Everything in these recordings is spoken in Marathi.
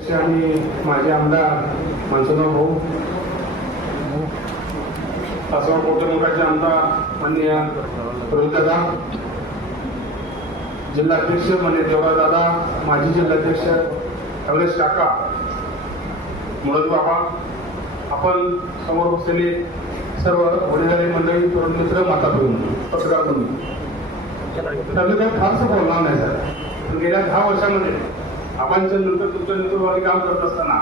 आणि माझे आमदार मनसुखराव भाऊ, तासगाव कोटमोठाचे आमदार माननीय रोहितदादा, जिल्हाध्यक्ष माननीय देवराजदादा, माजी जिल्हाध्यक्ष कमलेश काका, मुळद बाबा, आपण समोर बसलेले सर्व वडीलधारी मंडळी, तरुण मित्र, माता बहिणी, पत्रकार बंधू, त्यांनी काही फारसं बोलणार नाही सर. गेल्या 10 वर्षामध्ये आबांच्या नंतर तुमच्या नेतृत्वाने काम करत असताना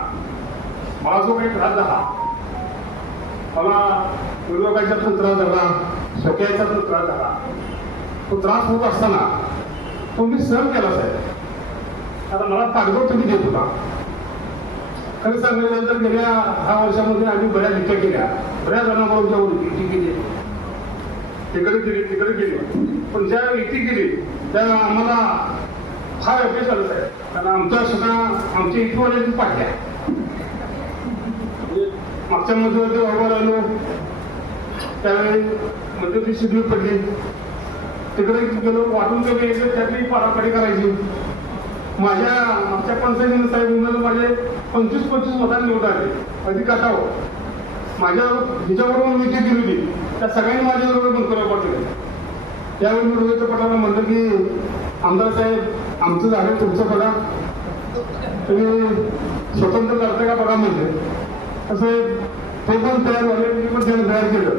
मला जो काही त्रास झाला, मला विरोधकांचा पण त्रास झाला, स्वतःचा पण त्रास झाला, तो त्रास होत असताना तो मी सहन केला साहेब. आता मला पाठबळ तुम्ही देत होता. खरं सांगायचं तर गेल्या 10 वर्षामध्ये आम्ही बऱ्याच इट्या केल्या, बऱ्याच जणांबरोबर इटी केली, तिकडे गेली, पण ज्या इटी केली त्या आम्हाला फार अपयश आलं साहेब. कारण आमच्या इटवाल्याची पाठ्या मागच्या मध्यवर्ती उभं राहिलो, त्यावेळी मध्यवर्ती शिबिर पडली, तिकडे गेलो, वाटून गेले, त्यातली पाडापाडी करायची. माझ्या मागच्या पंचायतीने साहेब उमेदवार माझे 25-25 मतांनी निवड आले, अधिकारावर. माझ्या हिच्याबरोबर मी जी दिली होती त्या सगळ्यांनी माझ्याबरोबर बंद करायला पाठवले. त्यावेळी मी रोहित पटलाला म्हणलं की आमदार साहेब, आमचं झालं, तुमचं बघा, तुम्ही स्वतंत्र करता का बघा म्हणजे. असं ते पण तयार झाले, मी पण त्याने तयार केलं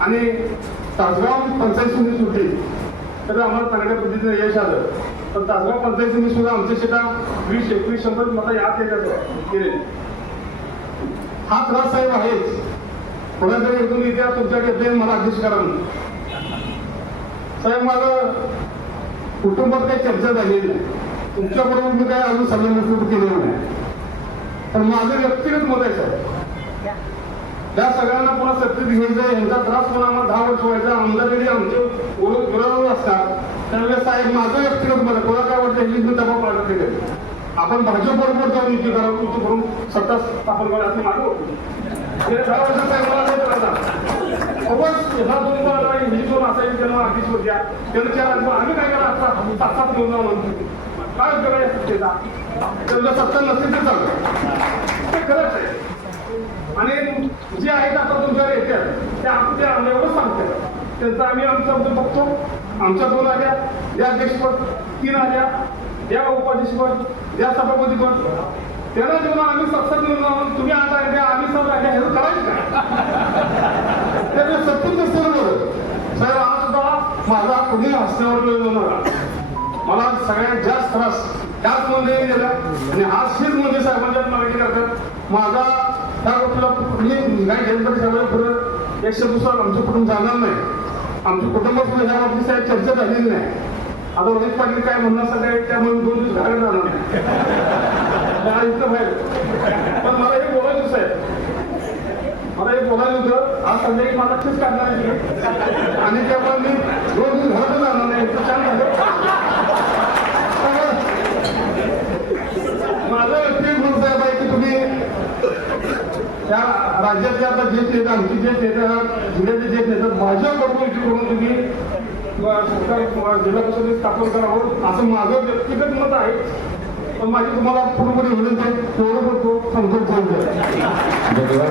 आणि तासगाव पंचायत समिती सुटली तर आम्हाला चांगल्या पद्धतीने यश आलं. पण तासगाव पंचायत समिती सुद्धा आमच्या शेता 20-21-100 मला याद केले. हा त्रास साहेब आहेच. कोणाकडे एकदम येत्या तुमच्याकडे मला अध्यक्ष करा म्हणून साहेब. माझं कुटुंबात काही चर्चा झालेली नाही, तुमच्याबरोबर मी काय अजून सल्लामसलत केलेलं नाही, पण माझं व्यक्तिगत मत आहे साहेब. त्या सगळ्यांना पुन्हा सत्तेत घ्यायचं, यांचा त्रास पुन्हा आम्हाला 10 वर्ष व्हायचा, आमदारकडे आमचे विरोधावर असतात. त्यावेळेस साहेब माझं व्यक्तिगत मत आहे, कोणा काय वाटतं इंग्लिश मी दबाव पाडत नाही. आपण भाजपबरोबर जाऊन युती करावं, युती करून सत्ता स्थापन करावं असं माझं होतं. गेल्या 10 वर्षात साहेब मला नाही करायचा. ह्या 2 हिंदीतून असायची त्यांना अध्यक्ष होत्या, त्यांना 4 आम्ही काय करा आता 7-7 घेऊन जाऊ म्हणतो. काय उपयोग आहे सत्तेचा? त्यांना सत्ता नसेल तर चालतं, ते खरंच आहे. आणि जे आहेत आता तुमच्याकडे येतात ते आपल्या एवढंच सांगतात, त्यांचा आम्ही आमचा बघतो. आमच्या 2 आल्या, या अध्यक्षपद 3 आल्या, या उपाध्यक्षपद, या सभापतीपद, त्यांना जेव्हा आम्ही 7-7 घेऊन तुम्ही आता द्या, आम्ही 7 राहिल्या, हे करायचं काय? त्यामुळे सत्तून नसतं बरोबर साहेब. आज सुद्धा माझा कुणी हसण्यावर होणार, मला सगळ्यात जास्त त्रास त्याच मध्ये गेला आणि आज हेच मध्ये साहेबांच्या मागणी करतात. माझा त्या गोष्टीला काय जनपदी सगळं पुढं 100 दिवसात आमचं कुटुंब जाणार नाही. आमच्या कुटुंबात ह्या बाबतीत साहेब चर्चा झालेली नाही. आता रोहित पाटील काय म्हणणार सगळे, त्यामुळे 2 दिवस घालून जाणार नाही इथं बाहेर. पण मला हे बोलायचं साहेब, मला हे बोलायचं होतं. आज संध्याकाळी मला तेच काढणार आहे आणि त्यामुळे मी 2 दिवस घरातच जाणार नाही. इथं छान झालं माझं व्यक्तिगत मत साहेब आहे की तुम्ही त्या राज्यातले आता जे नेता, आमची जे नेता, जिल्ह्याचे जे नेता, भाजपबरोबर युती करून तुम्ही जिल्हा परिषदेत स्थापन करावं असं माझं व्यक्तिगत मत आहे. पण माझी तुम्हाला पूर्णपणे विनंती आहे, तेवढं करतो, संकल्प